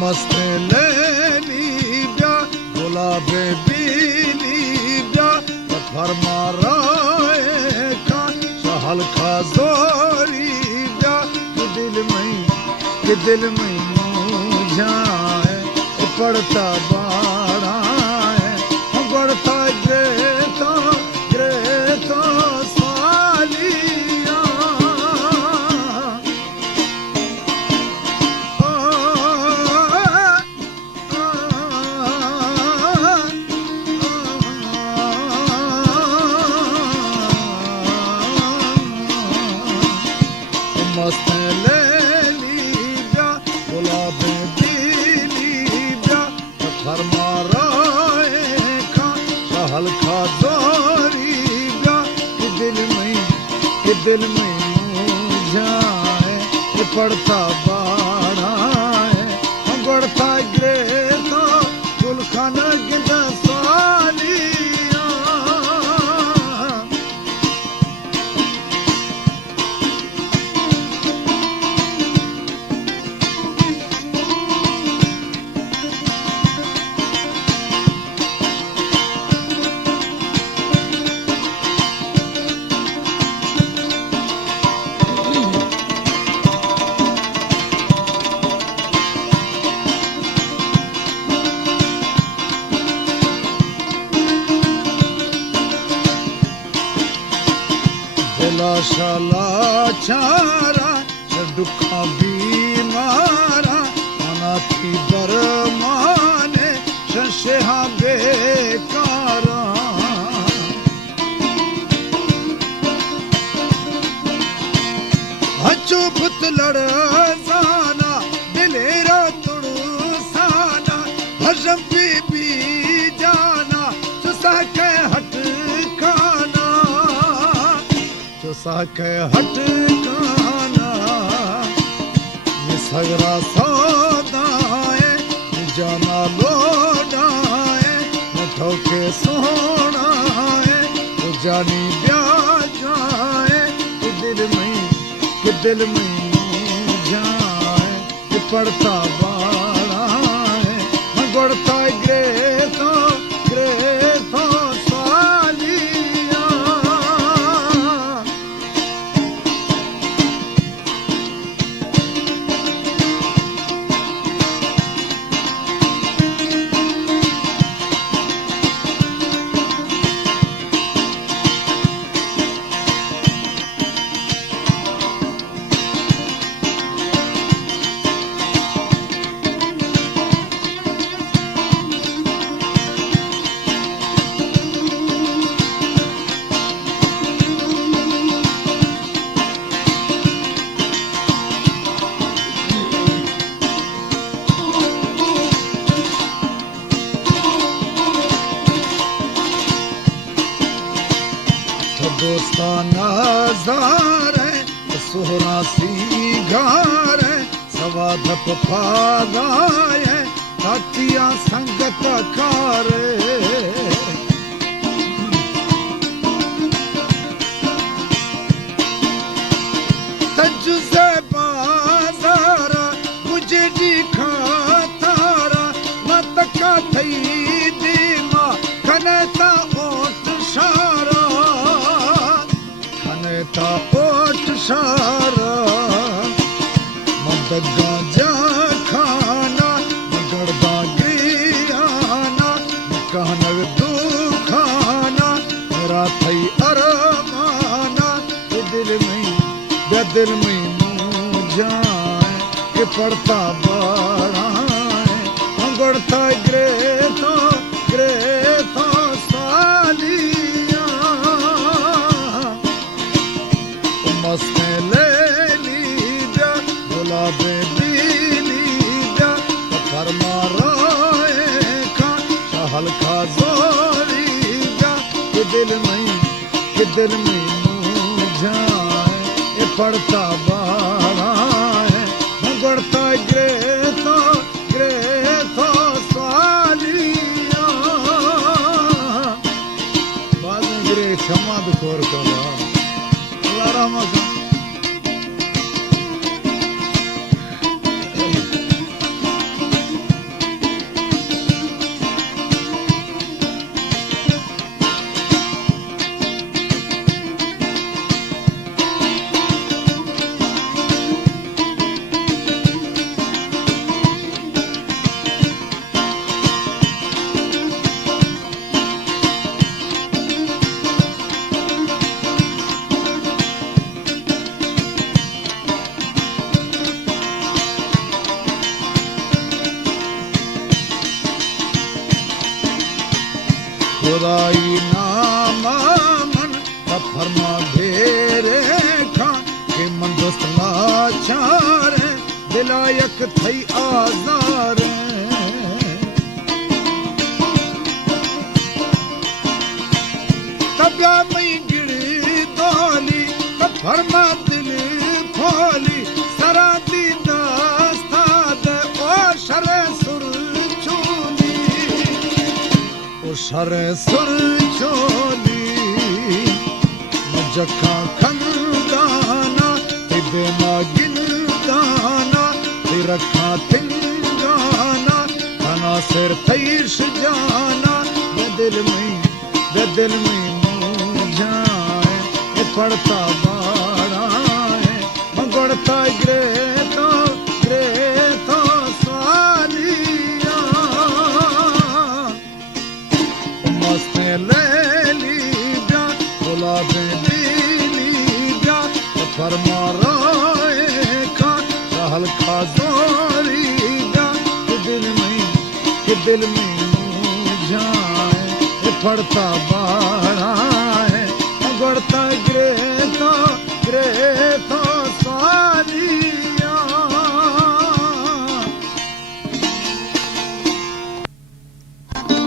मस्त लेलीब्या गुलाबे बीलीब्या फरमाराए का सहल का जोरीब्या कि दिल में मुझाए पड़ता बाड़ा है बढ़ता ग्रेता ग्रेता सालिया मस्त ले लीजा गुलाब बीलीजा फरमा राए का सहल का जोरीगा कि दिल में मुझाए पड़ता बाड़ा है बढ़ता ग्रेता गुलखाना गिदा सालिया शाला चारा दुखा बीमारा अनाथी दरमाने शशहा बेकारा हचो पुत लड़ जाना दिलेरा तुड़साना हजम भी जाना सुसा के हट साके हट काना सगरा सौदाए जाना लोडाए ठोके सोनाए तो जानी ब्याजाए कि दिल में जाए कि पड़ता बाड़ा है बढ़ता ग्रेता ग्रेता दोस्ताना ज़ारे सोहरा सी गारे सवा धप फागाए तातिया संगत कारे तजुसे बाजारा मुझे दिखा तारा न तका थई दीमा कनता ओट शारा ता ओट सारा मद गांजा खाना गड़दा गियाना कहनग दुखाना मेरा थई अरमाना दिल में मुझाए कि पड़ता बाड़ा है गड़ता ग्रेता ग्रेता सालिया मस्त ले लीजा गुलाबे बीलीजा फरमा राए का सहल का जोरीजा कि दिल में मुझाए पड़ता बाड़ा है बढ़ता ग्रेता ग्रेता सालिया बाद में गिरे क्षमा दुखोर कला Ramazan खुदाई नामा मन का फरमा घेरे खान के मन दोस्त लाचार दिलायक थई आजार तब्या मई गिड़ी दोली का फरमा दिल खोली सरा दी दास्ताद ओ शरे सुर चोली ओ शरे सुर चोली मजखा खंदाना इदना गिलदाना रखा तिंगाना खाना सिर तैश जाना दिल में जाए ये पड़ता बाड़ा है मगड़ता ग्रेता स्वालिया मस्त ले लीजा गुलाबे दिली जा फरमा राए खा हल्का जोरी जा दिल में जाए पड़ता बा